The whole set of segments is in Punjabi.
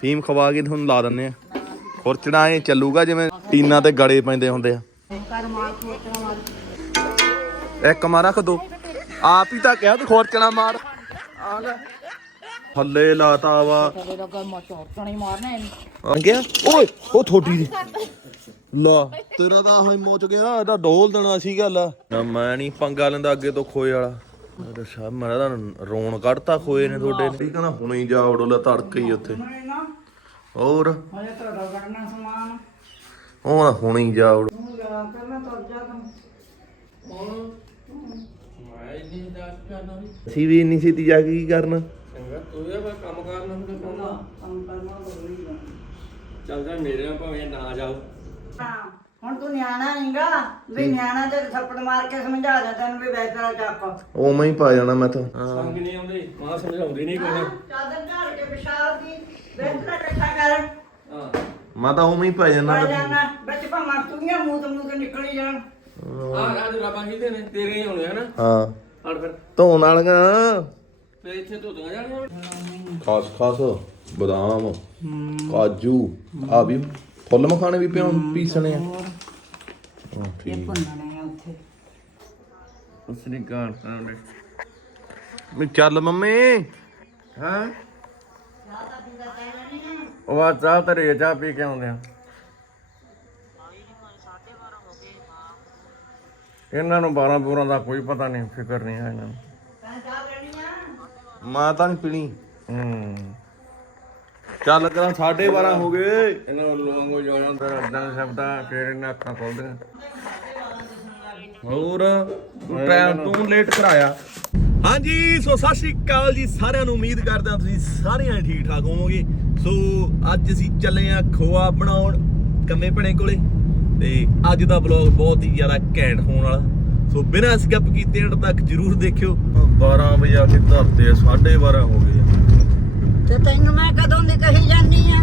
ਫੀਮ ਖਵਾ ਕੇ ਤੁਹਾਨੂੰ ਲਾ ਦਿੰਨੇ ਆ। ਖੁਰਚਣਾ ਇਹ ਚੱਲੂਗਾ ਜਿਵੇਂ ਟੀਨਾਂ ਤੇ ਗੜੇ ਪੈਂਦੇ ਹੁੰਦੇ ਆ। ਇੱਕ ਮਾਰ ਰੱਖ ਦੋ। ਆਪ ਹੀ ਤਾਂ ਕਿਹਾ ਤੂੰ ਖੁਰਚਣਾ ਮਾਰ। ਆ ਲੈ। ਥੱਲੇ ਲਾਤਾ ਵਾ। ਆ ਗਿਆ ਓਏ, ਉਹ ਥੋੜੀ ਦੀ। ਲਾ, ਤੇਰਾ ਤਾਂ ਆਹ ਮੋਚ ਗਿਆ, ਇਹਦਾ ਡੋਲ ਦੇਣਾ ਸੀ ਗੱਲ। ਮੈਂ ਨਹੀਂ ਪੰਗਾ ਲੈਂਦਾ ਅੱਗੇ ਤੋਂ ਖੋਏ ਵਾਲਾ। ਮੇਰੇ ਸਾਹ ਮੇਰਾ ਤਾਂ ਰੋਣ ਕੱਢਤਾ ਖੋਏ ਨੇ ਤੁਹਾਡੇ ਨੇ। ਨਾ ਹੁਣੇ ਹੀ ਜਾ ਉਡੋਲਾ ਤੜਕੇ ਹੀ ਉੱਥੇ। ਹੋਰ? ਹਲੇ ਤਾਂ ਰਗੜਨਾ ਸਮਾਨ। ਉਹ ਨਾ ਹੁਣੇ ਹੀ ਜਾ ਉਡ ਤੂੰ ਜਾ ਪਹਿਲਾਂ ਤੁਰ ਜਾ ਤੂੰ। ਅਸੀਂ ਵੀ ਇੰਨੀ ਛੇਤੀ ਜਾ ਕੇ ਕੀ ਕਰਨਾ? ਕੰਮ ਕਰਨਾ ਜ਼ਰੂਰੀ ਹੈ ਚੱਲ ਜਾ ਮੇਰੇ ਨਾਲ ਭਾਵੇਂ ਨਾ ਜਾਓ। ਹਾਂ, ਹੁਣ ਤੂੰ ਨਿਆਣਾ ਨਹੀਂਗਾ ਵੀ ਨਿਆਣਾ ਤੇ ਥੱਪੜ ਮਾਰ ਕੇ ਸਮਝਾ ਦੇ ਤੈਨੂੰ ਵੀ ਵੈਸਰਾ ਚੱਕ। ਉਵੇਂ ਹੀ ਪਾ ਜਾਣਾ ਮੈਂ ਤਾਂ। ਸੰਗ ਨਹੀਂ ਆਉਂਦੇ ਮਾਂ ਸਮਝਾਉਂਦੀ ਨਹੀਂ ਕੋਈ ਚਾਦਰ ਝਾੜ ਕੇ ਪਿਸ਼ਾਬ ਦੀ ਵੈਸਰਾ ਇਕੱਠਾ ਕਰ। ਹਾਂ। ਮੈਂ ਤਾਂ ਉਵੇਂ ਹੀ ਪਾ ਜਾਣਾ। ਪਾ ਜਾਣਾ ਵਿੱਚ ਭਾਵੇਂ ਤੂੰੀਆਂ ਮੂਤ ਮੂਤ ਨਿਕਲੀ ਜਾਣ। ਆ ਰਾਜ ਰੱਬਾਂ ਕੀਤੇ ਨੇ ਤੇਰੇ ਹੀ ਹੋਣੇ ਹਨਾ? ਹਾਂ। ਹੜ ਫਿਰ। ਧੋਣ ਵਾਲੀਆਂ। ਤੇ ਇੱਥੇ ਧੋਤੀਆਂ ਜਾਣੀਆਂ ਖਾਸ ਖਾਸ ਬਦਾਮ ਕਾਜੂ ਆ ਵੀ ਫੁੱਲ ਮਖਾਣੇ ਵੀ ਪਿਉਣ ਪੀਸਣੇ ਆ। ਹਾਂ, ਠੀਕ। ਭੁੰਨਣੇ ਆ ਉੱਥੇ। ਉਸਨੇ ਗਾਣ ਸਾਉਂਦੇ ਵੀ ਚੱਲ ਮੰਮੀ। ਹਾਂ? ਉਹ ਆ ਚਾਹ ਤੇਰੇ ਚਾਹ ਪੀ ਕੇ ਆਉਂਦੇ ਆ। ਇਹਨਾਂ ਨੂੰ 12 ਬੂਰਾਂ ਦਾ ਕੋਈ ਪਤਾ ਨਹੀਂ ਫਿਕਰ ਨਹੀਂ ਹੈ ਇਹਨਾਂ ਨੂੰ। ਮਾਂ ਤਾਂ ਨਹੀਂ ਪੀਣੀ। ਹੂੰ। ਚੱਲ ਕਰਾਂ 12:30 ਹੋ ਗਏ। ਇਹਨਾਂ ਨੂੰ ਲੋਂਗੋ ਜਾਣਾ ਤੇ ਅੱਦਾਂ ਸ਼ਬਦਾ ਫੇਰ ਇਹਨਾਂ ਅੱਖਾਂ ਖੋਲਦੀਆਂ ਹੋਰ ਟਾਈਮ ਤੂੰ ਲੇਟ ਕਰਾਇਆ। ਹਾਂਜੀ ਸੋ ਸਤਿ ਸ਼੍ਰੀ ਅਕਾਲ ਜੀ ਸਾਰਿਆਂ ਨੂੰ। ਉਮੀਦ ਕਰਦਾ ਤੁਸੀਂ ਸਾਰਿਆਂ ਠੀਕ ਠਾਕ ਹੋਵੋਗੇ। ਸੋ ਅੱਜ ਅਸੀਂ ਚੱਲੇ ਆ ਖੋਆ ਬਣਾਉਣ ਕੰਮੇ ਭਣੇ ਕੋਲੇ। ਤੇ ਅੱਜ ਦਾ ਵਲੌਗ ਬਹੁਤ ਹੀ ਜ਼ਿਆਦਾ ਘੈਂਟ ਹੋਣ ਵਾਲਾ। ਸੋ ਬਿਨਾਂ ਸਕਿਪ ਕੀਤੇ ਐਂਡ ਤੱਕ ਜਰੂਰ ਦੇਖਿਓ। 12 ਵਜੇ ਆ ਕੇ ਧਰਤੇ ਆ 12:30 ਹੋ ਗਏ। ਤੇ ਤੈਨੂੰ ਮੈਂ ਕਦੋਂ ਦੀ ਕਹੀ ਜਾਨੀ ਆ?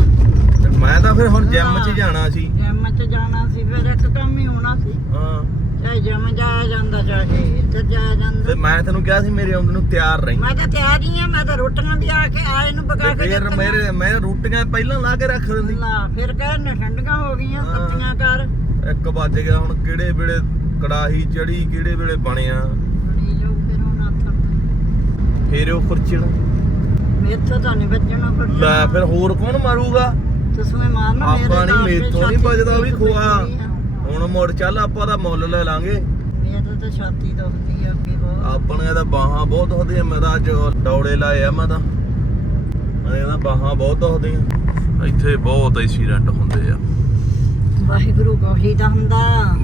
ਤੇ ਮੈਂ ਤਾਂ ਫਿਰ ਹੁਣ ਜਿਮ 'ਚ ਜਾਣਾ ਸੀ। ਜਿਮ ਚ ਜਾਣਾ ਸੀ ਫਿਰ ਇੱਕ ਕੰਮ ਹੀ ਹੋਣਾ ਸੀ। ਹਾਂ। ਚਾਹੇ ਜਿਮ ਜਾਇਆ ਜਾਂਦਾ ਚਾਹੇ ਇੱਧਰ ਜਾਇਆ ਤੇ ਜਾਂਦਾ ਮੈਂ ਤੈਨੂੰ ਕਿਹਾ ਸੀ ਮੇਰੇ ਆਉਂਦੇ ਨੂੰ ਤਿਆਰ ਰਹੀਂ। ਮੈਂ ਤਾਂ ਤਿਆਰ ਹੀ ਆ ਮੈਂ ਤਾਂ ਰੋਟੀਆਂ ਵੀ ਆ ਕੇ ਆਏ ਨੂੰ ਪਕਾ ਤੇ ਕੇ ਫਿਰ। ਮੇਰੇ ਮੈਂ ਰੋਟੀਆਂ ਪਹਿਲਾਂ ਲਾ ਕੇ ਰੱਖ ਦਿੰਦੀ। ਨਾ ਫਿਰ ਕਹਿਣ ਠੰਡੀਆਂ ਹੋ ਗਈਆਂ। ਸੱਤੀਆਂ ਕਰ। ਇੱਕ ਵੱਜ ਗਿਆ ਹੁਣ ਕਿਹੜੇ ਵੇਲੇ ਕੜਾਹੀ ਚੜੀ ਕਿਹੜੇ ਵੇਲੇ ਬਣਿਆ ਬਣੀ ਜੋ ਫਿਰ ਹੁਣ ਹੱਥ ਫੇਰ ਉਹ ਖੁਰਚਣ। ਮੇਥੋਂ ਤਾਂ ਨਹੀਂ ਵੱਜਣਾ ਫਿਰ ਲੈ ਫਿਰ ਹੋਰ ਕੌਣ ਮਾਰੂਗਾ? ਤੁਸੀਂ ਮਾਰਨਾ ਆਪਾਂ ਨਹੀਂ ਮੇਥੋਂ ਨਹੀਂ ਵੱਜਦਾ ਵੀ ਖੋਆ। ਹੁਣ ਮੁੜ ਚੱਲ ਆਪਾਂ ਦਾ ਮੁੱਲ ਲੈ ਲਾਂਗੇ। ਮੇਰੇ ਤਾਂ ਛਾਤੀ ਦੁਖਦੀ ਆ ਅੱਗੇ ਬਹੁਤ। ਆਪਣੇ ਤਾਂ ਬਾਹਾਂ ਬਹੁਤ ਦੁਖਦੀਆਂ ਮੈਂ ਤਾਂ ਅੱਜ ਦੌੜੇ ਲਾਏ ਆ ਮੈਂ ਤਾਂ। ਮੈਂ ਤਾਂ ਬਾਹਾਂ ਬਹੁਤ ਦੁਖਦੀਆਂ। ਇੱਥੇ ਬਹੁਤ ਐਕਸੀਡੈਂਟ ਹੁੰਦੇ ਆ। ਵਾਹਿਗੁਰੂ ਕੋਹੀ ਦਾ ਹੁੰਦਾ।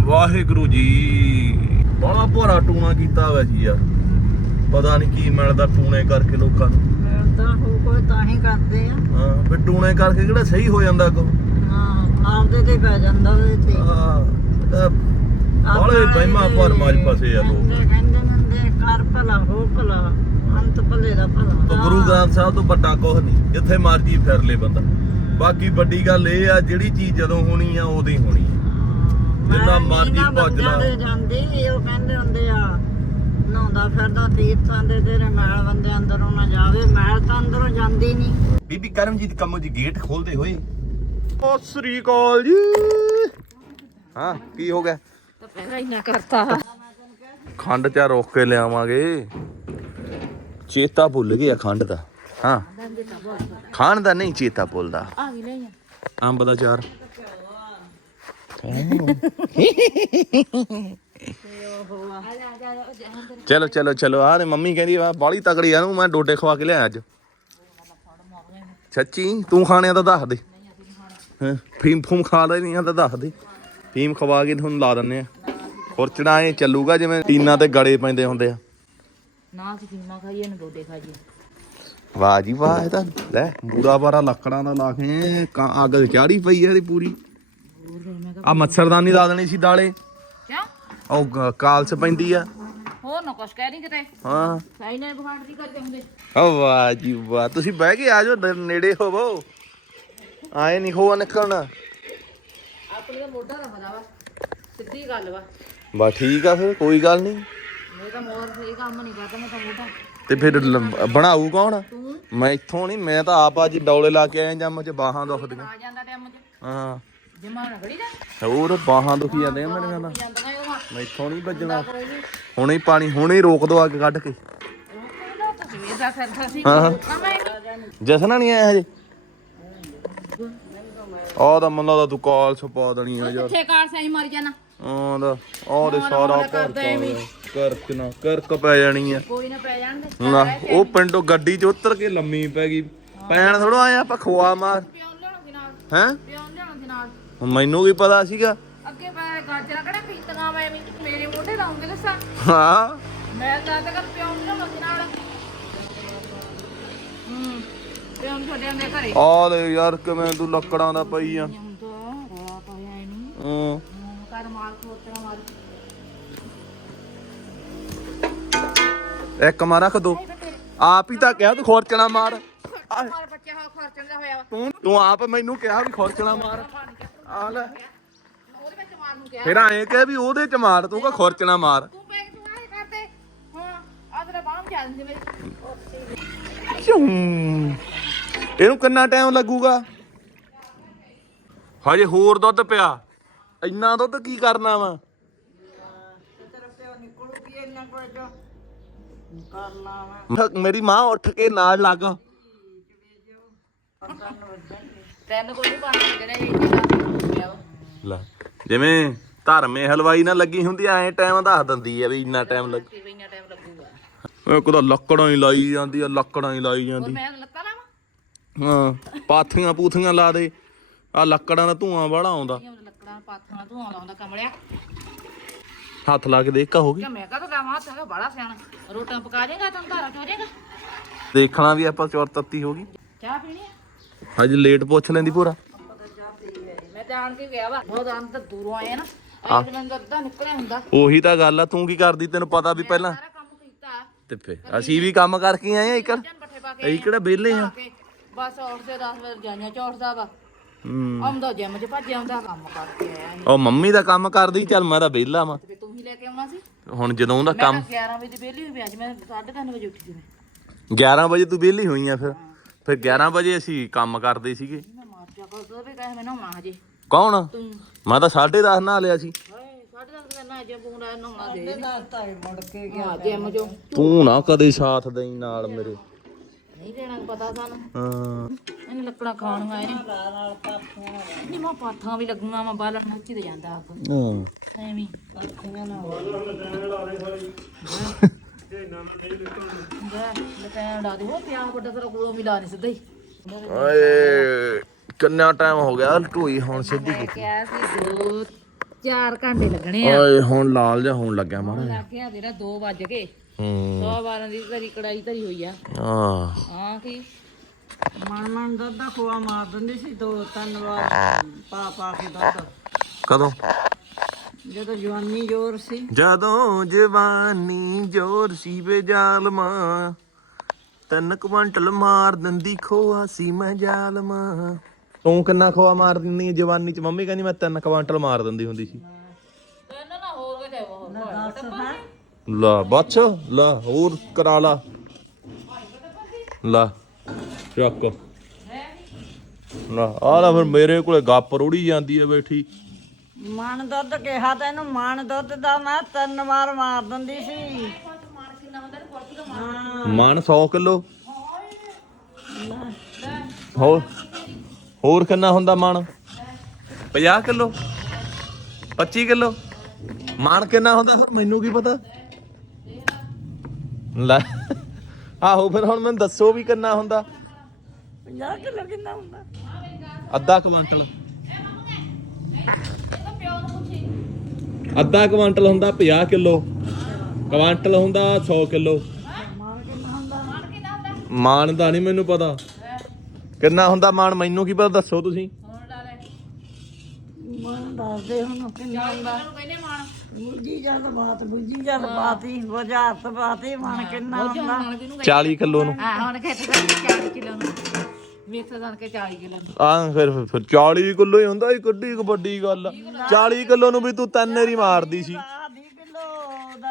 ਵਾਹਿਗੁਰੂ ਜੀ। ਬੜਾ ਭੋਰਾ ਟੂਣਾ ਕੀਤਾ ਹੋਇਆ ਸੀ ਯਾਰ। ਪਤਾ ਨਹੀਂ ਕੀ ਮਿਲਦਾ ਟੂਣੇ ਕਰਕੇ ਲੋਕਾਂ ਨੂੰ। ਮਿਲਦਾ ਹੋ ਕੋਈ ਤਾਂ ਹੀ ਕਰਦੇ ਆ। ਹਾਂ ਫਿਰ ਟੂਣੇ ਕਰਕੇ ਕਿਹੜਾ ਸਹੀ ਹੋ ਜਾਂਦਾ ਕੋ ਹਾਂ ਆਪਦੇ ਤੇ ਪੈ ਜਾਂਦਾ ਉਹਦੇ ਤੇ ਆਪਾਂ ਬਾਲੇ ਬਹਿਮਾ ਇਹਦੇ ਭਰਮਾਂ 'ਚ ਫਸੇ ਆ ਲੋਕ। ਕਹਿੰਦੇ ਕਹਿੰਦੇ ਹੁੰਦੇ ਕਰ ਭਲਾ ਹੋ ਭਲਾ ਅੰਤ ਭਲੇ ਦਾ ਭਲਾ। ਤਾਂ ਗੁਰੂ ਗ੍ਰੰਥ ਸਾਹਿਬ ਤੋਂ ਵੱਡਾ ਕੁਝ ਨਹੀਂ ਜਿੱਥੇ ਮਰਜ਼ੀ ਫਿਰ ਲੇ ਬੰਦਾ ਬਾਕੀ ਵੱਡੀ ਗੱਲ ਇਹ ਆ ਜਿਹੜੀ ਚੀਜ਼ ਜਦੋਂ ਹੋਣੀ ਆ ਉਦੋਂ ਹੀ ਹੋਣੀ ਆ। ਜਿੰਨਾ ਮਰਜ਼ੀ ਭੱਜ ਲਾ। ਜਾਂਦੇ ਉਹ ਕਹਿੰਦੇ ਹੁੰਦੇ ਆ ਨਹਾਉਂਦਾ ਫਿਰਦਾ ਤੀਰਥਾਂ ਦੇ ਤੇਰੇ ਮੈਲ ਬੰਦੇ ਅੰਦਰੋਂ ਨਾ ਜਾਵੇ ਮੈਲ ਤਾਂ ਅੰਦਰੋਂ ਜਾਂਦੀ ਨਹੀਂ ਬੀਬੀ ਕਰਮਜੀਤ ਕੰਮੋ ਜੀ ਗੇਟ ਖੋਲਦੇ ਹੋਏ। ਓ ਸ੍ਰੀ ਅਕਾਲ ਜੀ। ਹਾਂ ਕੀ ਹੋ ਗਿਆ? ਤਾਂ ਪਹਿਲਾਂ ਹੀ ਨਾ ਕਰਤਾ। ਖੰਡ ਚਾ ਰੋਕ ਕੇ ਲਿਆਵਾਂਗੇ। ਚੇਤਾ ਭੁੱਲ ਗਿਆ ਖੰਡ ਦਾ। ਹਾਂ। ਖਾਣ ਦਾ ਨਹੀਂ ਚੇਤਾ ਭੁੱਲਦਾ। ਆ ਗਈ ਲੈ ਅੰਬ ਦਾ ਚਾਰ। ਚਲੋ ਚਲੋ ਚਲੋ। ਆ ਤੇ ਮੰਮੀ ਕਹਿੰਦੀ ਆ ਬਾਲੀ ਤਕੜੀ ਆ ਨੂੰ ਮੈਂ ਡੋਡੇ ਖਵਾ ਕੇ ਲਿਆ ਅੱਜ। ਸੱਚੀ? ਤੂੰ ਖਾਣੇ ਆ ਤਾਂ ਦੱਸ ਦੇ। ਹਾਂ? ਫੀਮ ਫੂਮ ਖਾ ਲੈ ਨਹੀਂ ਆ ਤਾਂ ਦੱਸ ਦੇ। ਫੀਮ ਖਵਾ ਕੇ ਤੁਹਾਨੂੰ ਲਾ ਦਿੰਨੇ ਆ। ਖੁਰਚਣਾ ਇਹ ਚੱਲੂਗਾ ਜਿਵੇਂ ਟੀਨਾਂ ਤੇ ਗੜੇ ਪੈਂਦੇ ਹੁੰਦੇ ਆ। ਨਾ ਅਸੀਂ ਫੀਮਾ ਖਾਈਏ ਨਾ ਦੋਡੇ ਖਾਈਏ। ਵਾਹ ਜੀ ਵਾਹ ਇਹ ਤਾਂ ਲੈ ਬੂਰਾ ਬਾਰਾ ਲੱਕੜਾਂ ਦਾ ਲਾ ਕੇ ਕਾਂ ਅੱਗ ਚਾੜੀ ਪਈ ਆ ਇਹਦੀ ਪੂਰੀ। ਆ ਮੱਛਰਦਾਨੀ ਲਾ ਦੇਣੀ ਸੀ ਦਾਲੇ। ਉਹ ਕਾਲਸ ਪੈਂਦੀ ਆ। ਹੋਰ ਨਾ ਕੁਛ ਕਹਿ ਨਹੀਂ ਕਿਤੇ। ਹਾਂ। ਸਾਈ ਨੇ ਬਖਾੜ ਦੀ ਕਰਦੇ ਹੁੰਦੇ ਓ ਵਾਹ ਜੀ ਵਾਹ। ਤੁਸੀਂ ਬਹਿ ਕੇ ਆ ਜਾਓ ਨ- ਨੇੜੇ ਹੋਵੋ। ਆਏ ਨਹੀਂ ਹੋਆ ਨਿਕਲਣਾ। ਆਪਣੀ ਦਾ ਮੋਢਾ ਦਾ ਪਤਾ ਵਾ ਸਿੱਧੀ ਗੱਲ ਵਾ। ਬਾ ਠੀਕ ਆ ਫਿਰ ਕੋਈ ਗੱਲ ਨਹੀਂ ਮੈਂ ਤਾਂ ਮੋਰ ਸਹੀ ਕੰਮ ਨਹੀਂ ਕਰਦਾ ਮੈਂ ਤਾਂ ਮੋਢਾ। ਤੇ ਫਿਰ ਲ- ਬਣਾਊ ਕੌਣ? ਮੈਂ ਇੱਥੋਂ ਨਹੀਂ ਮੈਂ ਤਾਂ ਆਪ ਅੱਜ ਡੌਲੇ ਲਾ ਕੇ ਆਇਆ ਜੰਮ ਚ ਬਾਹਾਂ ਦੁਖਦੀਆਂ ਆ ਜਾਂਦਾ ਟਾਈਮ ਚ। ਹਾਂ। ਜਮਾ ਰਗੜੀ ਦਾ। ਹੋਰ ਬਾਹਾਂ ਦੁਖੀ ਜਾਂਦੀਆਂ ਮੇਰੀਆਂ ਤਾਂ। ਜਾਂਦਾ ਨਾ ਉਹ ਮੈਂ ਇੱਥੋਂ ਨਹੀਂ ਵੱਜਣਾ ਹੁਣੇ ਹੀ ਪਾਣੀ ਹੁਣੇ ਹੀ ਰੋਕ ਦੋ ਅੱਗ ਕੱਢ ਕੇ। ਹਾਂ। ਜਸਨਾ ਨਹੀਂ ਆਇਆ ਹਜੇ? ਆਹ ਤਾਂ ਮੰਨ ਲਾ ਤੂੰ ਕਾਲ ਛਪਾ ਦੇਣੀ ਆ ਯਾਰ। ਕਿੱਥੇ ਕਾਰ ਸਹੀ ਮਰ ਜਾਣਾ। ਆਹ ਦਾ ਆਹ ਦੇ ਸਾਰਾ ਹੁਣ ਕਰਦਾ ਐਵੇਂ। ਕਰਕ ਨਾ ਕਰਕ ਪੈ ਜਾਣੀ ਆ। ਕੋਈ ਨਾ ਪੈ ਜਾਣਗੇ। ਨਾ ਉਹ ਪਿੰਡੋਂ ਗੱਡੀ 'ਚ ਉਤਰ ਕੇ ਲੰਮੀ ਪੈ ਗਈ। ਪੈਣ ਥੋੜਾ ਆਇਆ ਆਪਾਂ ਖਵਾ ਮਾਰ। ਹੈ? ਮੈਨੂੰ ਕੀ ਪਤਾ ਸੀਗਾ? ਅੱਗੇ ਮੈਂ ਗਾਜਰਾਂ ਕਿਹੜਾ ਮੈਂ ਮੇਰੇ ਮੋਢੇ ਲਾਉਂਗੇ ਦੱਸਾਂ ਹਾਂ। ਮੈਂ ਤਾਂ ਤੱਕ ਲਿਆਉਣਗੇ ਨਾਲ। ਹੂੰ ਪਿਓ ਨੂੰ ਛੱਡਿਆਂ ਦੇ ਘਰੇ। ਆਹ ਲੈ ਯਾਰ ਕਿਵੇਂ ਤੂੰ ਲੱਕੜਾਂ ਦਾ ਪਈ ਆ। ਹੁਣ ਤਾਂ ਰੌਲਾ ਪਾਇਆ ਇਹਨੂੰ ਹੂੰ। ਕਰ ਮਾਰ ਖੋਤਰਾ ਮਾਰ ਇੱਕ ਮਾਰ ਰੱਖ ਦੋ। ਆਪ ਹੀ ਤਾਂ ਕਿਹਾ ਤੂੰ ਖੋਰਚਣਾ ਮਾਰ। ਆਹ, ਮਾਰ ਬੱਚਾ ਹੋ ਖਰਚਣ ਦਾ ਹੋਇਆ ਵਾ। ਤੂੰ ਤੂੰ ਆਪ ਮੈਨੂੰ ਕਿਹਾ ਵੀ ਖੋਰਚਣਾ ਮਾਰ। ਆ ਲੈ। ਮਾਰ ਨੂੰ ਕਿਹਾ ਫਿਰ ਐਂ ਕਿ ਵੀ ਉਹਦੇ ਚ ਮਾਰ ਤੂੰ ਕਹ ਖੋਰਚਣਾ ਮਾਰ। ਤੂੰ ਪੈ ਤੂੰ ਆਏ ਕਰਦੇ। ਹੁਣ ਆ ਤੇਰਾ ਬਾਹਮ ਜਾ ਦਿੰਦੇ ਮੇਰੇ ਇਹਨੂੰ ਕਿੰਨਾ ਟਾਈਮ ਲੱਗੂਗਾ? ਹਜੇ ਹੋਰ ਦੁੱਧ ਪਿਆ। ਇੰਨਾ ਦੁੱਧ ਕੀ ਕਰਨਾ ਵਾ? ਮੇਰੀ ਮਾਂ ਉੱਠ ਕੇ ਨਾਲ ਲੱਗ। ਤੈਨੂੰ ਕੋਈ ਪਾਣੀ ਜਿਹੜੇ ਇਹ। ਲੈ। ਜਿਵੇਂ ਧਰਮੇ ਹਲਵਾਈ ਨਾਲ ਲੱਗੀ ਹੁੰਦੀ ਐ ਟਾਈਮ ਦੱਸ ਦਿੰਦੀ ਆ ਵੀ ਇੰਨਾ ਟਾਈਮ ਲੱਗ ਵੀ ਇੰਨਾ ਟਾਈਮ ਲੱਗੂਗਾ। ਓਏ ਕੋਦਾ ਲੱਕੜਾਂ ਹੀ ਲਾਈ ਜਾਂਦੀ ਆ ਲੱਕੜਾਂ ਹੀ ਲਾਈ ਹੋਰ ਜਾਂਦੀ। ਮੈਂ ਲੱਤਾਂ ਲਾਵਾਂ? ਹਾਂ ਪਾਥੀਆਂ ਪੂਥੀਆਂ ਲਾ ਦੇ। ਆ ਲੱਕੜਾਂ ਦਾ ਧੂਆਂ ਬੜਾ ਆਉਂਦਾ। ਇਹ ਲੱਕੜਾਂ ਪਾਥਾਂ ਧੂਆਂ ਲਾਉਂਦਾ ਕਮਲਿਆ। ਹੱਥ ਲਾ ਕੇ ਦੇਖ ਕਾ ਹੋ ਗਈ ਕਿ ਮੈਂ ਕਹਦਾ ਲਾਵਾਂ? ਤੇ ਬੜਾ ਸਿਆਣਾ। ਰੋਟਾਂ ਪਕਾ ਦੇਗਾ ਤੈਨੂੰ ਧਾਰਾ ਚੋ ਦੇਗਾ। ਦੇਖਣਾ ਵੀ ਆਪਾਂ ਚੌਰ ਤੱਤੀ ਹੋ ਗਈ। ਚਾਹ ਪੀਣੀ ਆ? ਅੱਜ ਲੇਟ ਪੁੱਛ ਲੈਂਦੀ ਪੂਰਾ। ਮੈਂ ਤਾਂ ਆਣ ਕੇ ਗਿਆ ਵਾ। ਬਹੁਤ ਅੰਦਰ ਦੂਰੋਂ ਆਏ ਨਾ। ਐਂ ਮੈਨੂੰ ਤਾਂ ਅੱਧਾ ਨਿਕਲਿਆ ਹੁੰਦਾ। ਉਹੀ ਤਾਂ ਗੱਲ ਆ ਤੂੰ ਕੀ ਕਰਦੀ ਤੈਨੂੰ ਪਤਾ ਵੀ ਪਹਿਲਾਂ। ਸਾਰਾ ਕੰਮ ਕੀਤਾ। ਤੇ ਫੇ ਅਸੀਂ ਵੀ ਕੰਮ ਕਰਕੇ ਆਏ ਆ ਇਕਰ। ਜਨ ਪੱਠੇ ਪਾ ਕੇ ਅਸੀਂ ਕਿਹੜਾ ਵਿਹਲੇ ਆ। ਕੇ। ਬਸ ਉੱਠਦੇ 10 ਵਜੇ ਜਾਈਆਂ ਚੌੜਦਾ ਵਾ। ਹੂੰ। ਆਉਂਦਾ ਜਿਮ ਚ ਭੱਜ ਆਉਂਦਾ ਕੰਮ ਕਰਕੇ ਆਇਆ ਉਹ ਮੰਮੀ ਦਾ ਕੰਮ ਕਰਦੀ ਚੱਲ ਮੈਂ ਤਾਂ ਵਿਹਲਾ ਵਾਂ। ਤੇ ਤੂੰ ਹੀ ਲੈ ਕੇ ਆਉਣਾ ਸੀ? ਹੁਣ ਜਦੋਂ ਦਾ ਮੈਂ ਕੰਮ ਤਾਂ 11 ਵਜੇ ਦੀ ਵਿਹਲੀ ਹੋਈ ਵੀ ਅੱਜ ਮੈਂ 3:30 ਵਜੇ ਉੱਠੀ ਸੀ ਮੈਂ 11 ਵਜੇ ਤੂੰ ਵਿਹਲੀ ਹੋਈ ਆ ਫਿਰ। ਫਿਰ 11 ਵਜੇ ਅਸੀਂ ਕੰਮ ਕਰਦੇ ਸੀਗੇ। ਮੈਂ ਮਾਰ ਜਾ ਕਰ ਵੀ ਕਹੇ ਮੈਨੂੰ ਮਾਂ ਜੀ ਕੌਣ? ਤੂੰ। ਮੈਂ ਤਾਂ 10:30 ਨਹਾ ਲਿਆ ਸੀ। ਹਾਏ 10:30 ਕਰਨਾ ਅਜੇ ਪੂਰਾ ਨਹਾਉਣਾ ਦੇ। ਨਾ ਤਾਈ ਮੁੜ ਕੇ ਗਿਆ ਜਿਮ ਜੋ। ਤੂੰ ਨਾ ਕਦੇ ਸਾਥ ਦੇਈ ਨਾਲ ਮੇਰੇ। ਨਹੀਂ ਦੇਣਾ ਪਤਾ ਸਾਨੂੰ। ਹਾਂ। ਇਹਨੇ ਲੱਕੜਾਂ ਖਾਣੀਆਂ ਇਹਨੇ ਨਾਲ ਪਾਥੀਆਂ ਨਹੀਂ ਮਾ ਪਾਥਾਂ ਵੀ ਲੱਗੂਆਂ ਮੈਂ ਬਾਲਣ ਨੂੰ ਤੇ ਜਾਂਦਾ ਆਪ। ਹਾਂ। ਐਵੇਂ। ਪਾਥੀਆਂ ਨਾ ਲਟੈਂ ਲਾ ਦੇ ਹੋ। ਪਿਆ ਵੱਡਾ ਤੇਰਾ ਕੋਲੋਂ ਵੀ ਲਾ ਨਹੀਂ ਸਿੱਧਾ ਹੀ। ਓਏ ਕਿੰਨਾ ਟਾਈਮ ਹੋ ਗਿਆ? ਢੋਈ ਹੁਣ ਸਿੱਧੀ ਮੈਂ ਕਿਹਾ ਸੀ ਦੋ ਚਾਰ ਘੰਟੇ ਲੱਗਣੇ ਆ। ਓਏ ਹੁਣ ਲਾਲ ਜਿਹਾ ਹੋਣ ਲੱਗਿਆ ਜਿਹਾ। ਲੱਗ ਗਿਆ ਤੇਰਾ 2 ਵੱਜ ਗਏ। ਹੂੰ। ਸੌ ਬਾਰਾਂ ਦੀ ਧਰੀ ਕੜਾਈ ਧਰੀ ਹੋਈ ਆ। ਆ ਹਾਂ ਕੀ? ਮਨ ਮਨ ਦੁੱਧ ਦਾ ਖੋਆ ਮਾਰ ਦਿੰਦੀ ਸੀ ਦੋ ਤਿੰਨ ਵਾਰ ਪਾ ਪਾ ਕੇ ਦੁੱਧ ਕਦੋਂ? ਜਦੋਂ ਜਵਾਨੀ ਜ਼ੋਰ ਸੀ। ਜਦੋਂ ਜਵਾਨੀ ਜੋਰ ਸੀ ਵੇ ਜ਼ਾਲਮਾ। ਤਿੰਨ ਕੁਇੰਟਲ ਮਾਰ ਦਿੰਦੀ ਖੋਆ ਸੀ ਮੈਂ ਜ਼ਾਲਮਾ। ਤੂੰ ਕਿੰਨਾ ਖੋਆ ਮਾਰ ਦਿੰਦੀ ਹੈ ਜਵਾਨੀ ਚ? ਮੰਮੀ ਕਹਿੰਦੀ ਮੈਂ ਤਿੰਨ ਕੁਇੰਟਲ ਮਾਰ ਦਿੰਦੀ ਹੁੰਦੀ ਸੀ। ਇਹਨਾਂ ਨਾ ਹੋਰ ਕਿਤੇ ਹੋਰ ਲਾ ਬੱਚ ਲਾ ਹੋਰ ਕਰਾ ਲਾ। ਲਾ ਚੱਕ। ਨਾ ਆ ਲੈ ਫਿਰ ਮੇਰੇ ਕੋਲੇ ਗੱਪ ਰੋੜੀ ਜਾਂਦੀ ਹੈ ਬੈਠੀ। ਮਨ ਦੁੱਧ ਕਿਹਾ ਤੈਨੂੰ ਮਨ ਦੁੱਧ ਦਾ ਮੈਂ ਤਿੰਨ ਵਾਰ ਮਾਰ ਦਿੰਦੀ ਸੀ। ਮਨ 100 ਕਿਲੋ। ਹੋਰ? ਹੋਰ ਕਿੰਨਾ ਹੁੰਦਾ ਮਨ 50 ਕਿਲੋ? 25 ਕਿਲੋ? ਮਨ ਕਿੰਨਾ ਹੁੰਦਾ ਫਿਰ ਮੈਨੂੰ ਕੀ ਪਤਾ? ਲੈ ਆਹੋ ਫਿਰ ਹੁਣ ਮੈਨੂੰ ਦੱਸੋ ਵੀ ਕਿੰਨਾ ਹੁੰਦਾ। 50 ਕਿਲੋ ਕਿੰਨਾ ਹੁੰਦਾ? ਅੱਧਾ ਕੁਇੰਟਲ। ਅੱਧਾ ਕੁਇੰਟਲ ਹੁੰਦਾ 50 ਕਿਲੋ। ਕੁਇੰਟਲ ਹੁੰਦਾ 100 ਕਿਲੋ। ਮਾਨ ਦਾ ਨਹੀਂ ਮੈਨੂੰ ਪਤਾ। ਕਿੰਨਾ ਹੁੰਦਾ ਮਾਨ ਮੈਨੂੰ ਕੀ ਪਤਾ ਦੱਸੋ ਤੁਸੀਂ। ਹੁਣ ਲਾ ਲੈ। ਮਨ ਦੱਸਦੇ ਹੁਣ ਕਿੰਨਾ ਹੁੰਦਾ। ਤੈਨੂੰ ਕਹਿੰਦੇ ਮਾਣ। ਬੁੱਝੀ ਜਦ ਬਾਤ ਬੁੱਝੀ ਜਦ ਬਾਤੀ ਬੁਝਾਰਤ ਬਾਤੀ ਮਨ ਕਿੰਨਾ ਹੁੰਦਾ। ਮਾਣ ਕਿਹਨੂੰ 40 ਕਿਲੋ ਨੂੰ। ਹਾਂ ਹੁਣ ਖੇਤ ਦਾ 40 ਕਿਲੋ ਨੂੰ। ਮਿਕਸ ਜਾਣ ਕੇ 40 ਕਿਲੋ ਨੂੰ। ਆ ਫਿਰ ਫਿਰ 40 ਕਿਲੋ ਹੀ ਹੁੰਦਾ ਇਹ ਕਿੱਡੀ ਕੁ ਵੱਡੀ ਗੱਲ ਆ। 40 ਕਿਲੋ ਨੂੰ ਵੀ ਤੂੰ ਤਿੰਨ ਮਾਰਦੀ ਸੀ।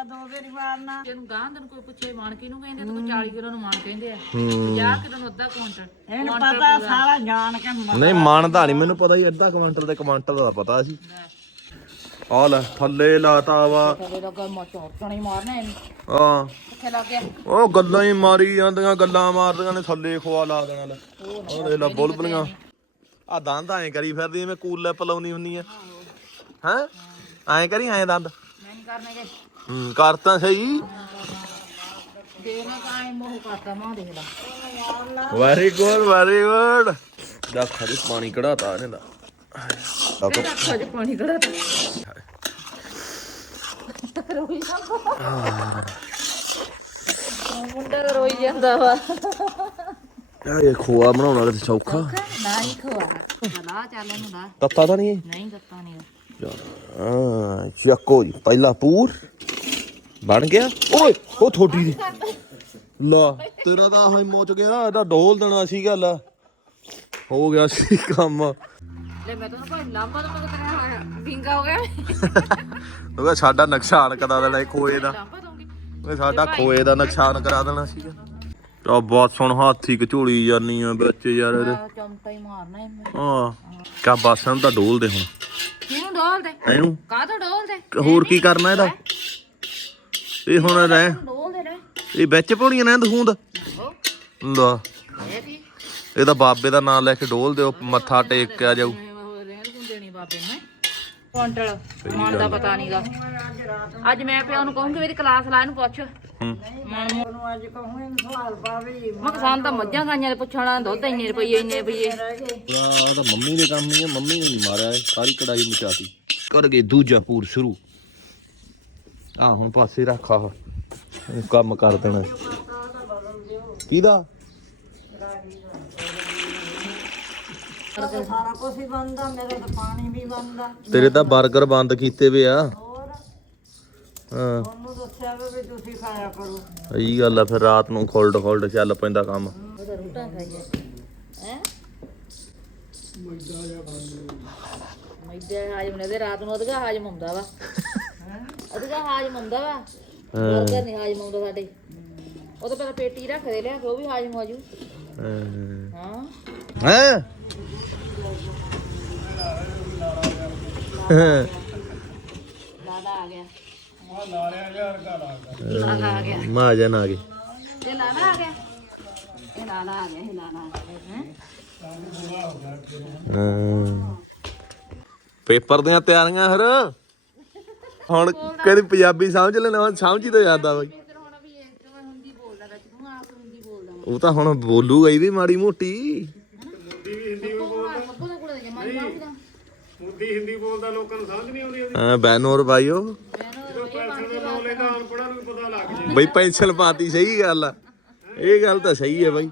ਆ 20 ਕਿਲੋ ਦਾ ਵਾਰੀ ਮਾਰਨਾ। ਜਿਹਨੂੰ ਗਾਂ ਦਿਨ ਕੋਈ ਪੁੱਛੇ ਮਾਨ ਕਿਹਨੂੰ ਕਹਿੰਦੇ ਤੂੰ 40 ਕਿਲੋ ਨੂੰ ਮਾਨ ਕਹਿੰਦੇ ਆ। ਹੂੰ। 50 ਕਿਲੋ ਨੂੰ ਅੱਧਾ ਕੁਇੰਟਲ ਇਹਨੂੰ ਪਤਾ ਸਾਰਾ ਜਾਣ ਕੇ ਮ- ਨਹੀਂ ਮੰਨਦਾ ਨਹੀਂ ਮੈਨੂੰ ਪਤਾ ਹੀ ਅੱਧਾ ਕੁਆਂਟਲ ਤੇ ਕੁਆਂਟਲ ਦਾ ਪਤਾ ਸੀ। ਆ ਲੈ ਥੱਲੇ ਲਾਤਾ ਵਾ। ਕਦੇ ਲੱਗਾ ਮਾ ਚੌਰਚਣੀ ਮਾਰਨਾ ਇਹਨੂੰ। ਆ ਕਿੱਥੇ ਲੱਗ ਗਿਆ? ਉਹ ਗੱਲਾਂ ਹੀ ਮਾਰੀ ਜਾਂਦੀਆਂ ਗੱਲਾਂ ਮਾਰਦੀਆਂ ਨੇ ਥੱਲੇ ਖਵਾ ਲਾ ਦੇਣਾ ਲੈ। ਉਹ ਦੇਖ ਲੈ ਬੁਲਬੁਲੀਆਂ। ਆ ਦੰਦ ਐਂ ਕਰੀ ਫਿਰਦੀ ਜਿਵੇਂ ਕੂਲ ਲੈਪ ਲਾਉਣੀ ਹੁੰਦੀ ਆ। ਹੈਂ? ਐਂ ਕਰੀ ਐਂ ਦੰਦ? ਮੈਂ ਨਹੀਂ ਕਰਨੇ ਜੇ ਹੂੰ ਕਰ ਤਾਂ ਸਹੀ। ਦੇਖਣਾ ਕਾਇ ਮੋਹ ਕਰਦਾ ਮਾਂ ਦੇਖ ਲੈ। ਵੈਰੀ ਗੁੱਡ ਵੈਰੀ ਗੁੱਡ ਦਾ ਖੜੀ ਪਾਣੀ ਕਢਾਤਾ ਇਹਨੇ ਦਾ। ਪਾਣੀ ਕੜਾ ਮੁੰਡਾ ਰੋਈ ਜਾਂਦਾ ਵਾ। ਇਹ ਖੋਆ ਬਣਾਉਣ ਵਾਲੇ ਤੇ ਸੌਖਾ। ਨਾ ਹੀ ਖਵਾ ਲਾ ਚੱਲ ਇਹਨੂੰ ਲਾ ਤੱਤਾ ਤਾਂ ਨਹੀਂ ਇਹ? ਨਹੀਂ ਦਿੱਤਾ ਨਹੀਂ। ਹਾਂ ਚੱਕੋ ਜੀ ਪਹਿਲਾ ਪੂਰ। ਬਣ ਗਿਆ? ਓਏ ਉਹ ਥੋੜੀ ਦੀ। ਲਾ ਤੇਰਾ ਤਾਂ ਆਹ ਹੀ ਮੋਚ ਗਿਆ ਇਹਦਾ ਡੋਲ ਦੇਣਾ ਸੀ ਗੱਲ। ਹੋ ਗਿਆ ਸੀ ਕੰਮ। ਲੈ ਮੈਂ ਤੁਹਾਨੂੰ ਕੋਈ ਲਾਂਬਾ ਤਾਂ ਮੈਂ ਤੇਰਾ ਵਿੰਗਾ ਹੋ ਗਿਆ। ਉਹ ਸਾਡਾ ਨੁਕਸਾਨ ਕਰਾ ਦੇਣਾ ਇਹ ਖੋਏ ਦਾ। ਸਾਡਾ ਖੋਏ ਦਾ ਨੁਕਸਾਨ ਕਰਾ ਦੇਣਾ ਸੀਗਾ ਆ ਬਹੁਤ ਸੁਣ ਹਾਥੀ ਕਚੋਲੀ ਜਾਨੀ ਆ ਵਿੱਚ ਯਾਰ। ਇਹਦੇ ਚਮਟਾ ਹੀ ਮਾਰਨਾ ਇਹਨੂੰ। ਹਾਂ। ਕਾ ਬਸ ਇਹਨੂੰ ਤਾਂ ਡੋਲ ਦੇ ਹੁਣ। ਕਿਹਨੂੰ ਡੋਲ ਦੇ? ਇਹਨੂੰ। ਕਾਹ ਤੋਂ ਡੋਲ ਦੇ? ਹੋਰ ਕੀ ਕਰਨਾ ਇਹਦਾ? ਇਹ ਹੁਣ ਰਹਿ। ਇਹ ਵਿੱਚ ਪਾਉਣੀਆਂ ਨੇ ਦਹੂੰਦ? ਆਹੋ ਲਾ ਇਹ ਕੀ ਇਹ ਤਾਂ ਬਾਬੇ ਦਾ ਨਾਮ ਲੈ ਕੇ ਡੋਲ ਦਿਓ ਮੱਥਾ ਟੇਕ ਕੇ ਆ ਜਾਊ। ਰਹਿਣ ਨੂੰ ਦੇਣੀ ਬਾਬੇ ਨੇ ਕੁਆਂਟਲ ਮਨ ਦਾ ਪਤਾ ਨਹੀਂਗਾ ਅੱਜ ਮੈਂ ਪਿਓ ਨੂੰ ਕਹੂੰਗੀ ਮੇਰੀ ਕਲਾਸ ਲਾ ਇਹਨੂੰ ਪੁੱਛ। ਮਨ ਉਹਨੂੰ ਅੱਜ ਕਹੂੰ ਇਹਨੂੰ ਸਵਾਲ ਪਾਵੀ ਮੈਂ ਕਿਸਾਨ ਤਾਂ ਮੱਝਾਂ ਗਾਈਆਂ ਦੇ ਪੁੱਛਣਾ ਦੁੱਧ ਇੰਨੇ ਰੁਪਈਏ ਇੰਨੇ ਰੁਪਈਏ। ਆ ਤਾਂ ਮੰਮੀ ਦੇ ਕੰਮ ਹੀ ਆ ਮੰਮੀ ਨੇ ਨੀ ਮਾਰਿਆ ਇਹ ਸਾਰੀ ਕੜਾਈ ਮਚਾਤੀ। ਕਰ ਗਏ ਦੂਜਾ ਪੂਰ ਸ਼ੁਰੂ। ਆ ਹੁਣ ਪਾਸੇ ਰੱਖ ਆ ਕੰਮ ਕਰ ਦੇਣਾ। ਕਿਹਦਾ? ਸਾਰਾ ਕੁਝ ਹੀ ਬੰਦਾ ਮੇਰੇ ਤਾਂ ਪਾਣੀ ਵੀ ਬੰਦਾ ਤੇਰੇ ਤਾਂ 버ਗਰ ਬੰਦ ਕੀਤੇ ਵੇ ਆ। ਹੋਰ? ਹਾਂ। ਉਹਨੂੰ ਦੱਸਿਆ ਵਾ ਵੀ ਤੁਸੀਂ ਖਾਇਆ ਕਰੋ। ਸਹੀ ਗੱਲ ਆ ਫਿਰ ਰਾਤ ਨੂੰ ਖੋਲਡ ਖੋਲਡ ਚੱਲ ਪੈਂਦਾ ਕੰਮ। ਉਹਦਾ ਰੂਟਾ ਖਾਈਏ ਹੈ ਮੈਦੇ ਹਾਜਮ ਨੇ ਦੇ ਰਾਤ ਨੂੰ ਉਹਦਾ ਹਾਜਮ ਹੁੰਦਾ ਵਾ। ਉਹਦਾ ਹਾਜਮ ਹੁੰਦਾ ਵਾ। ਬਰਗਰ ਨਹੀਂ ਹਾਜਮ ਹੁੰਦਾ ਸਾਡੇ। ਉਹ ਤਾਂ ਪਹਿਲਾਂ ਪੇਟੀ ਰੱਖ ਦੇ ਲਿਆ ਉਹ ਵੀ ਹਾਜਮ ਹੋ। ਜੂ ਹਾਂ। ਹੈ। ਲਾਲਾ ਆ ਗਿਆ। ਲਾਲਾ ਆ ਗਿਆ। ਮਾਜਨ ਆ ਗਈ। ਇਹ ਲਾਲਾ ਆ ਗਿਆ। ਇਹ ਲਾਲਾ ਆ ਗਿਆ ਇਹ ਲਾਲਾ ਆ ਗਿਆ? ਹਾਂ। ਪੇਪਰ ਦੀਆਂ ਤਿਆਰੀਆਂ ਹਰ ਹੁਣ ਕਹਿੰਦੀ ਪੰਜਾਬੀ ਸਮਝ ਲੈਣਾ, ਹੁਣ ਸਮਝ ਹੀ ਤਾਂ ਜਾਂਦਾ ਬਾਈ। ਉਹ ਤਾਂ ਹੁਣ ਬੋਲੂਗਾ ਹੀ ਵੀ ਮਾੜੀ ਮੋਟੀ। ਮੁੱਦੀ ਹਿੰਦੀ ਬੋਲਦਾ ਲੋਕਾਂ ਨੂੰ ਸਮਝ ਨਹੀਂ ਆਉਂਦੀ ਉਹਦੀ ਹਾਂ, ਬੈਨੋਰ ਬਾਈਓ। ਜਦੋਂ ਪੈਨਸ਼ਨ ਦਾ ਨਾਮ ਲੈਂਦਾ ਅਨਪੜ੍ਹਾਂ ਨੂੰ ਪਤਾ ਲੱਗ ਜਾਂਦਾ ਬਈ ਪੈਨਸ਼ਨ ਪਾਤੀ, ਸਹੀ ਗੱਲ ਆ। ਇਹ ਗੱਲ ਤਾਂ ਸਹੀ ਹੈ ਬਾਈ।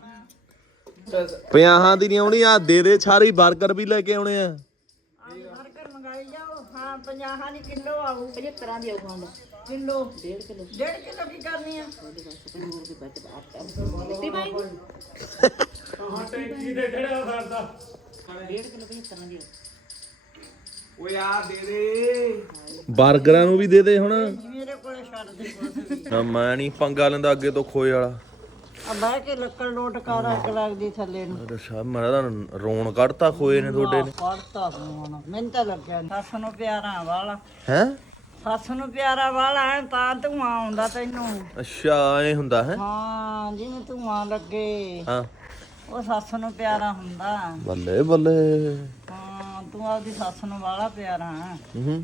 ਪੰਜਾਹਾਂ ਦੀ ਨਹੀਂ ਆਉਣੀ ਆ ਦੇ ਦੇ, ਸਾਰੇ 버ਗਰ ਵੀ ਲੈ ਕੇ ਆਉਣੇ ਆ ਬਰਗਰ ਮੰਗਾਈ ਜਾਓ ਹਾਂ 50 ਦੀ ਕਿਲੋ ਆਊ। 75 ਦੀ ਆਉ ਖਾਂਦਾ ਕਿਲੋ 1.5 ਕਿਲੋ। 1.5 ਕਿਲੋ ਕੀ ਕਰਨੀ ਆ? ਭਾਈ ਹਾਂ ਟੈਂਕੀ ਦੇ ਖੜਿਆ ਫਿਰਦਾ 1.5 ਕਿਲੋ 75 ਦੀ ਓਏ ਆ ਦੇ ਦੇ। 버ਗਰਾਂ ਨੂੰ ਵੀ ਦੇ ਦੇ ਹੁਣ। ਮੇਰੇ ਕੋਲੇ ਛੱਡ ਦੇ। ਕੁਛ ਨਾ ਮੈਂ ਨਹੀਂ ਪੰਗਾ ਲੈਂਦਾ ਅੱਗੇ ਤੋਂ ਖੋਏ ਵਾਲਾ। ਆ ਬਹਿ ਕੇ ਲੱਕੜ ਲੋਟ ਕਰ ਅੱਗ ਲੱਗਦੀ ਥੱਲੇ ਨੂੰ। ਅਰੇ ਸਾਹਿਬ ਮੈਂ ਤਾਂ ਰੋਣ ਕੱਢਤਾ ਖੋਏ ਨੇ ਤੁਹਾਡੇ ਨੇ। ਪੜਤਾ ਤੂੰ ਹੁਣ ਮੈਨੂੰ ਤਾਂ ਲੱਗਿਆ ਨੀ। ਸੱਸ ਨੂੰ ਪਿਆਰਾ ਵਾਲਾ। ਹੈ? ਸੱਸ ਨੂੰ ਪਿਆਰਾ ਵਾਲਾ ਐ ਤਾਂ ਧੂਆਂ ਆਉਂਦਾ ਤੈਨੂੰ। ਅੱਛਾ ਇਹ ਹੁੰਦਾ ਹੈ? ਹਾਂ ਜਿਵੇਂ ਧੂਆਂ ਲੱਗੇ। ਹਾਂ। ਉਹ ਸੱਸ ਨੂੰ ਪਿਆਰਾ ਹੁੰਦਾ। ਬੱਲੇ ਬੱਲੇ। ਹਾਂ ਤੂੰ ਆਪਦੀ ਸੱਸ ਨੂੰ ਵਾਲਾ ਪਿਆਰਾ ਹੈ ਹੂੰ।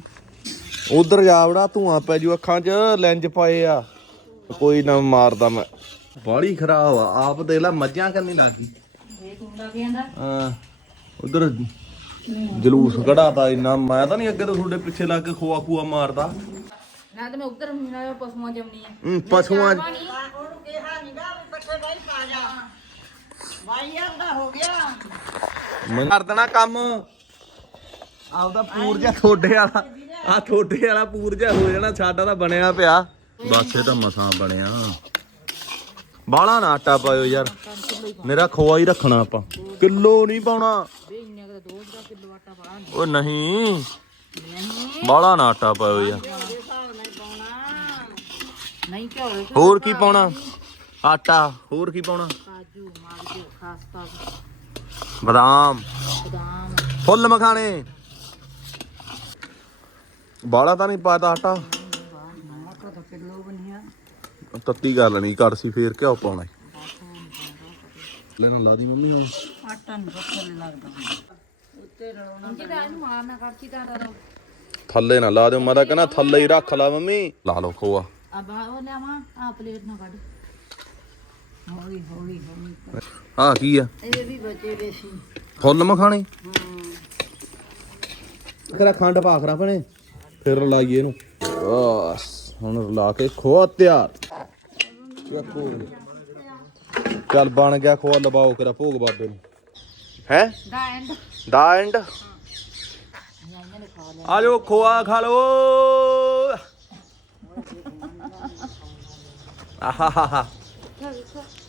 ਉਧਰ ਜਾਵੜਾ ਧੂਆਂ ਪੈ ਜੂ ਅੱਖਾਂ 'ਚ ਲੈਂਜ ਪਾਏ ਆ। ਕੋਈ ਨਾ ਮਾਰਦਾ ਮੈਂ। ਬਾੜੀ ਖਰਾਬ ਆ। ਆਪ ਦੇਖ ਲੈ ਮੱਝਾਂ ਕੰਨੀ ਲੱਗੀ ਹਾਂ ਉਧਰ ਜਲੂਸ ਕਢਾਤਾ ਇੰਨਾ। ਮੈਂ ਤਾਂ ਨਹੀਂ ਅੱਗੇ ਤੋਂ ਤੁਹਾਡੇ ਪਿੱਛੇ ਲੱਗ ਕੇ ਖੋਆ ਖੂਆ ਮਾਰਦਾ। ਨਾ ਤੇ ਮੈਂ ਉੱਧਰ ਮਹੀਨਾ ਪਸ਼ੂਆਂ ਜੰਮਨੀ ਆ। ਹੂੰ, ਪਸ਼ੂਆਂ ਉਹਨੂੰ ਕਿਹਾ ਨੀਗਾ ਵੀ ਪੱਠੇ ਬਾਈ ਪਾ ਜਾ। ਬਾਈ ਆਂਦਾ ਹੋ ਗਿਆ। ਮੈਂ ਕਰ ਦੇਣਾ ਕੰਮ। ਆਪਦਾ ਪੂਰ ਜਾ ਥੋੜੇ ਵਾਲਾ। ਆ ਥੋੜੇ ਵਾਲਾ ਪੂਰ ਜਾ ਹੋ ਜਾਣਾ ਸਾਡਾ ਤਾਂ ਬਣਿਆ ਪਿਆ। ਬਸ ਇਹ ਤਾਂ ਮਸਾਂ ਬਣਿਆ। ਬਾਹਲਾ ਨਾ ਆਟਾ ਪਾਇਓ ਯਾਰ। ਮੇਰਾ ਖੋਆ ਹੀ ਰੱਖਣਾ ਆਪਾਂ। ਕਿਲੋ ਨਹੀਂ ਪਾਉਣਾ। ਉਹ ਨਹੀਂ। ਬਾਲਾ ਨਾ ਆਟਾ ਪਾਇਓ ਯਾਰ। ਨਹੀਂ ਘਿਓ ਵਿੱਚ ਹੋਰ ਕੀ ਪਾਉਣਾ? ਆਟਾ। ਹੋਰ ਕੀ ਪਾਉਣਾ? ਕਾਜੂ ਮਾਰਜੂ ਖਾਸਤਾ ਬਦਾਮ। ਬਦਾਮ ਫੁੱਲ ਮਖਾਣੇ। ਬਾਲਾ ਤਾਂ ਨਹੀਂ ਪਾਤਾ ਆਟਾ। ਤੱਤੀ ਕਰ ਲੈਣੀ ਕੜਸੀ ਫੇਰ ਕਿਉਂ ਪਾਉਣਾ ਲੈਣਾ ਲਾ ਦੀ ਮੰਮੀ ਨਾਲ ਆਟਾ ਨਹੀਂ ਪੱਥਰ ਲੱਗਦਾ। ਜਿਹਦਾ ਇਹਨੂੰ ਮਾਰਨਾ ਕਰਚੀ ਤਾਂ ਦਾ ਥੱਲੇ ਨਾ ਲਾ ਦਿਓ ਮੈਂ ਤਾਂ ਕਹਿੰਦਾ ਥੱਲੇ ਹੀ ਰੱਖ ਲਾ ਮੰਮੀ। ਲਾ ਲਓ ਖੋਆ। ਆ ਬਾ ਉਹ ਲਿਆਵਾਂ ਆ ਪਲੇਟ ਨਾ ਕੱਢ। ਹੌਲੀ ਹੌਲੀ ਹੌਲੀ। ਆਹ ਕੀ ਆ? ਇਹ ਵੀ ਬਚੇ ਵੇ ਸੀ। ਫੁੱਲ ਮਖਾਣੇ? ਕਰਾ ਖੰਡ ਪਾ ਖਰਾ ਭਣੇ? ਫਿਰ ਲਾਈਏ ਇਹਨੂੰ। ਬਸ ਹੁਣ ਲਾ ਕੇ ਖੋਆ ਤਿਆਰ। ਚੱਕੋ ਚੱਲ ਬਣ ਗਿਆ ਖੋਆ ਲਵਾਓ ਕਰਾ ਭੋਗ ਬਾਬੇ ਨੂੰ। ਹੈ? ਦਾ ਐਂਡ ਦਾ ਐਂਡ ਆ ਜਾਓ ਖੋਆ ਖਾ ਲਓ। ਆਹਾਹਾ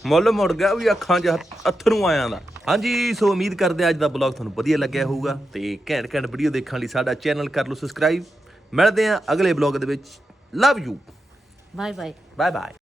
ਮੁੱਲ ਮੁੜ ਗਿਆ ਵੀ ਅੱਖਾਂ 'ਚ ਅੱਥਰੂ ਆਇਆਂ ਦਾ। ਹਾਂਜੀ ਸੋ ਉਮੀਦ ਕਰਦੇ ਹਾਂ ਅੱਜ ਦਾ ਬਲੌਗ ਤੁਹਾਨੂੰ ਵਧੀਆ ਲੱਗਿਆ ਹੋਊਗਾ ਤੇ ਘੈਂਟ ਘੈਂਟ ਵੀਡੀਓ ਦੇਖਣ ਲਈ ਸਾਡਾ ਚੈਨਲ ਕਰ ਲਓ ਸਬਸਕ੍ਰਾਈਬ ਮਿਲਦੇ ਹਾਂ ਅਗਲੇ ਬਲੌਗ ਦੇ ਵਿੱਚ। Love you bye bye bye bye